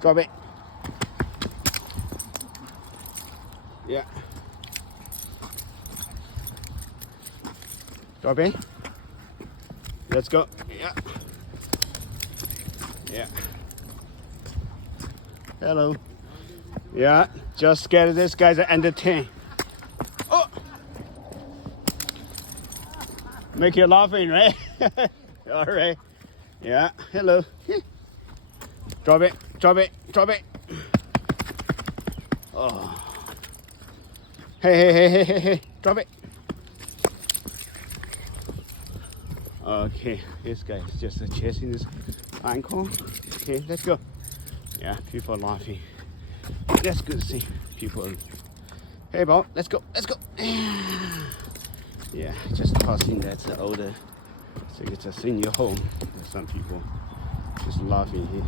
Drop it. Yeah. Drop it. Let's go. Yeah. Yeah. Hello. Yeah. Just get this guy's under 10. Oh. Make you laughing, right? All right. Yeah. Hello. Drop it. Drop it. Drop it. Oh. Hey. Drop it. Okay, this guy is just chasing his ankle. Okay, let's go. Yeah, people are laughing. That's good to see. People. Hey, Bob, let's go. Yeah, just passing that older. So it's a senior home. There's some people just laughing here.